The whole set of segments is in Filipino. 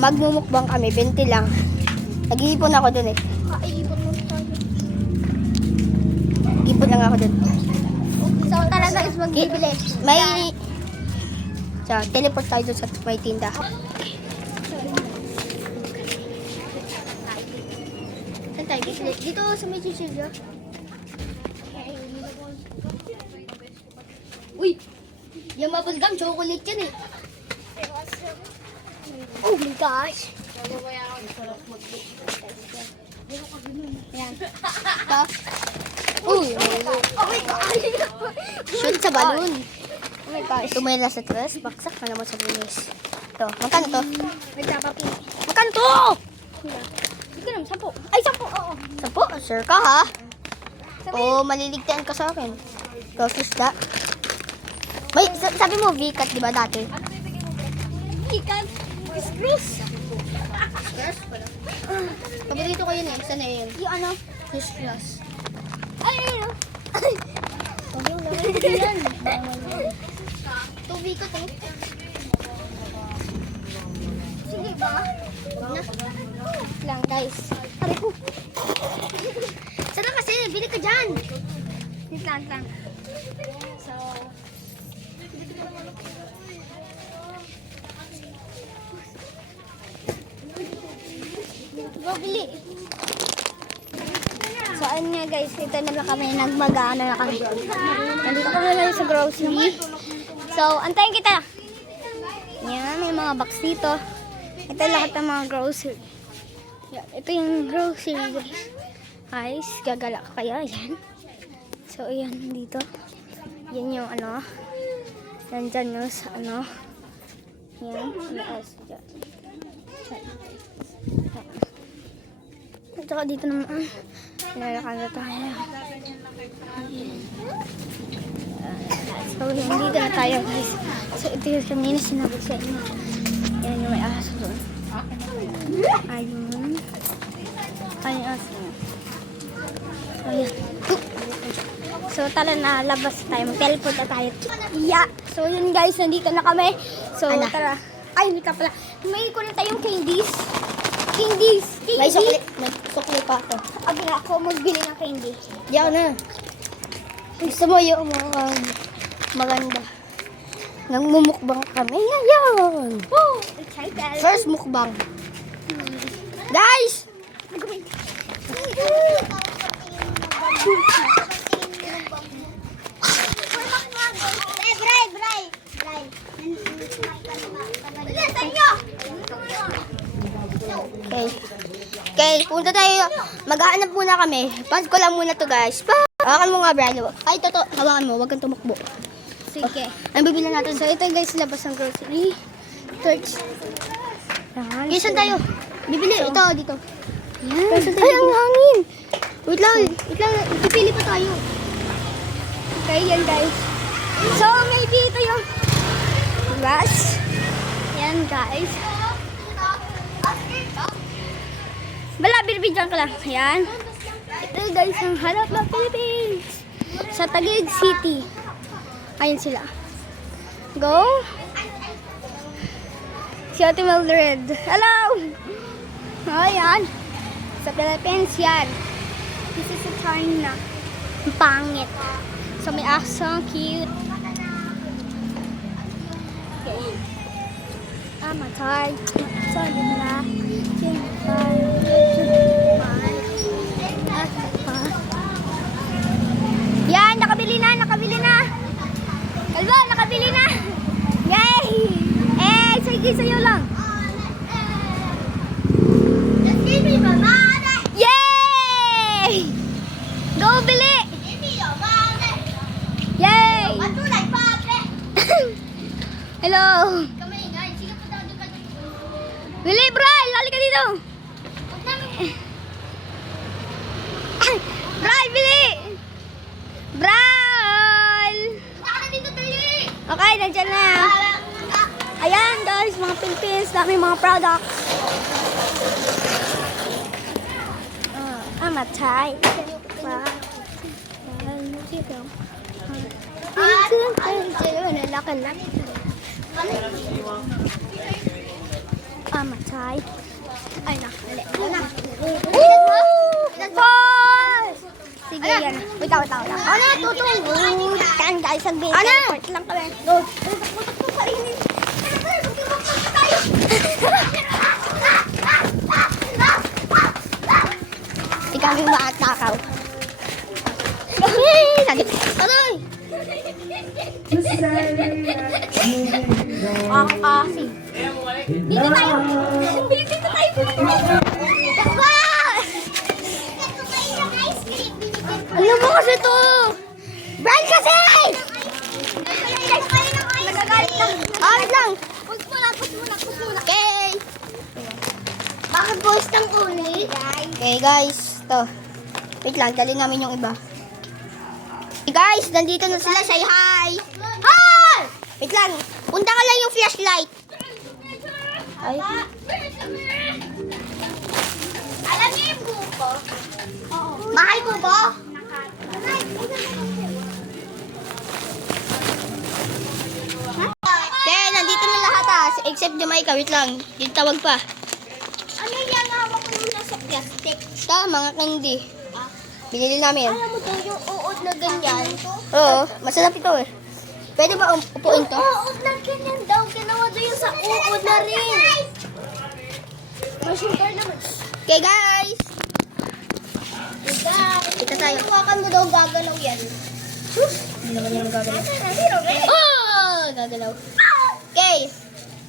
magmumukbang kami, 20 lang. Nag-iipon ako dun eh. Kaibon mo tayo. Ipon lang ako dun. So, tara guys, magbibili. May... So, teleport tayo dun sa may tinda. Saan tayo? Dito sa may chichilya. Uy! Yung mabulgam, chocolate yan eh. Oh my gosh. Yan. Ito. Uy! Oh my gosh. Shoot sa balloon. Oh my gosh. Tumela sa tres, baksak na naman sa bilis. Ito, magkano to? May tapapi. Magkano to? Hindi ko naman, 10. Ay, 10. Oo. Sapo, sure ka ha? O maliligtaan ka sa akin. Ikaw, sisda. May, sabi mo, V-cut, di ba dati? Ikan. Screws. Paborito ko yun eh. Saan na yun? Yung ano? Fish class. Ay, ayun. Ay. Huwag yung laway ko yan. Tubi ko to. Sige ba? Huwag na. Lang guys. Aray ko. Sana kasi, bili ka dyan. Wait lang. So, bili. So, ayun nga guys, ito na lang kami, nagmag-ano na kami. Nandito kami lang sa grocery. So, antayin kita. Yan, may mga box dito. Ito lahat ng mga grocery. Yan, ito yung grocery guys. Guys, gagala ka kaya, yan. So, ayan, dito. Yan yung ano. Nandyan yung sa ano. Yan, ano else dyan. At saka dito naman, nalakad na tayo. So, dito na tayo guys. So, ito yung kanina sinabi sa inyo. Yan yung may aso doon. Ayun. Ayun yung aso. So, yan. So, tala na, labas tayo. Mag-teleport na tayo. Yeah. So, yun guys, nandito na kami. So, Ana. tara. Ay, hindi ka pala. May kunin tayong candies. Candies. May sukli pa ako. Abi na ako magbili ng candy. Yan na. Gusto mo yung mga maganda. Nagmumukbang kami ngayon. Woo! Excited. First mukbang. Guys! Okay, punta tayo. Maghahanap muna kami. Pass ko lang muna to guys. Hawakan mo nga, Brano. Ay, toto. Hawakan mo. Huwag kang tumakbo. Sige. Ang bibili natin. So, ito guys, labas ng grocery. Search. Okay, saan tayo? Bibili. Ito, dito. Yan. Ay, ang hangin. Wait lang. Pipili pa tayo. Okay, yan guys. So, maybe ito yung grass. Yan guys. Bala, binibidyan ka lang. Yan. Ito guys, ang harap ng Philippines. Sa Taguig City. Ayun sila. Go. Si Ate Mildred. Hello! Ayan. Sa Philippines yan. This is sa China. Ang pangit. So may aso, cute. Okay. Matay. So, yun na. Yan, nakabili na. Kalbo, nakabili na. Yay! Eh, sige sa'yo lang. Yay! Go, bili! Yay! Hello! Bili, Bray! Lali ka dito! Bray, bili! Bray! Okay, nandiyan na. Ayan guys, mga Philippines, dami mga products. Matay. makamatay. Ay, nakali. Woo! Sige, yan. Wait lang. Ano, tutunggo. Yan, guys, sabihin. Ano? Wait lang kami. Go. Ikaw yung maatakaw. Sakit. Aray! Ang kasi. Dito tayo. Dito tayo. Ano mo kasi to? Brian kasi! Nagagalit lang. Wait lang. Pus muna. Okay. Bakit post ng ulit? Okay guys, to. Wait lang, dali namin yung iba. Hey guys, nandito na sila. Say hi! Hi! Wait lang, punta ka lang yung flashlight. Ay. Alam niyo yung buko? Mahal ko ba? Okay, nandito na lahat except Jamaica, wait lang. Yung tawag pa. Ano yan? Hawak ko muna sa plastic. Ito, mga candy. Binili namin. Alam mo to, yung uod na ganyan. Oo, masarap ito eh. Pwede ba upuin to? Uod na ganyan daw. Ginawa daw yung sa uod na rin. Masugar naman. Okay guys! Guys, Kita tayo. hawakan mo daw gagalaw yan. Hindi naman yung gagalaw. Zero, eh. Oh! Gagalaw. Okay.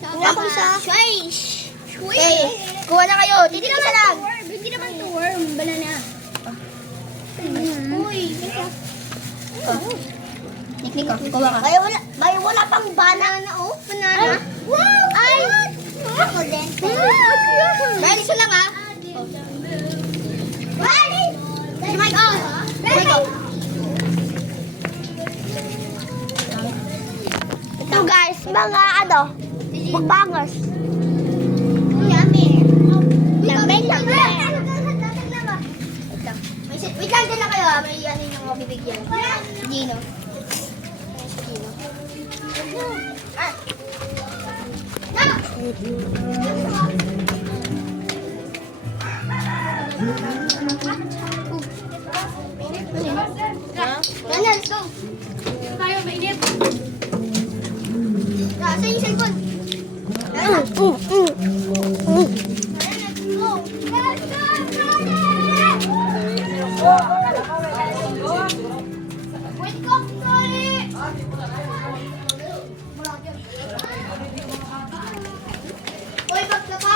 Kuha ko isa. Swish! Okay. Kuha na kayo. Titig isa lang. Hindi naman to worm. Banana. Uy. Niknik ko. Kuha ka. May wala pang banana, oh. Banana. Wow! Ay! Ako din. Dahil isa lang ha. Mike, oh! Ito. Ito guys, mga ano, magbangers. Yummy. Yummy. Wait lang. Wait lang, dala kayo ha. May ano yung mabibigyan. Gino. Gino. Ah. Yan, let's go. Tayo, mainit. Saan yung cellphone? Hoy, bakla ka.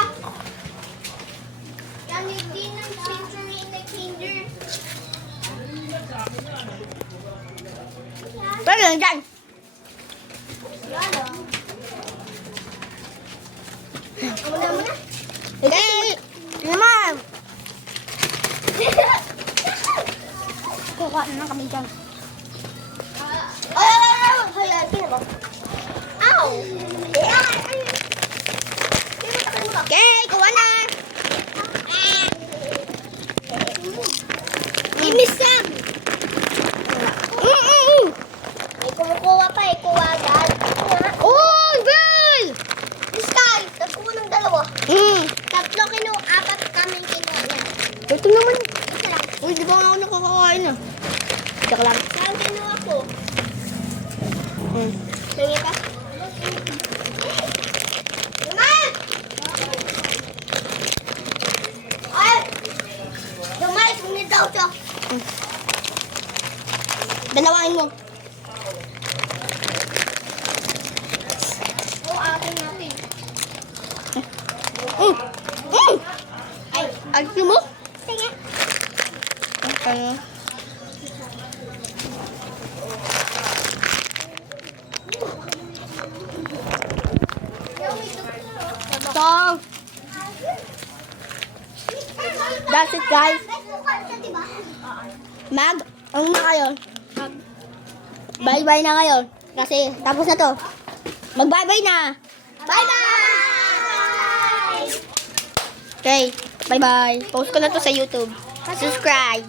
Yan, hindi ng century in the kinder. Pwede lang dyan. Muna. Okay. Naman. Kukuha na kami dyan. Ow! Okay, kuha na. Imis Sam. May kumukuha pa eh, kuha agad. Oh, girl! Sky, nagkuha ng dalawa. Tatlo apat kami kinuha. Ito naman. Isa lang. Uy, di ba nga ako nakakakain ah? Joke lang. Saan kinuha ko? Hmm. Tingin ka? Dumal! Ay! Dumal, sumit daw siya. Dalawain mo. Oo, akin natin. Ay, agyo mo? Tingin. Ano? So, that's it guys. Ano na kayo? Bye-bye na kayo. Kasi tapos na to. Mag-bye-bye na. Bye-bye! Okay, bye-bye. Post ko na to sa YouTube. Subscribe.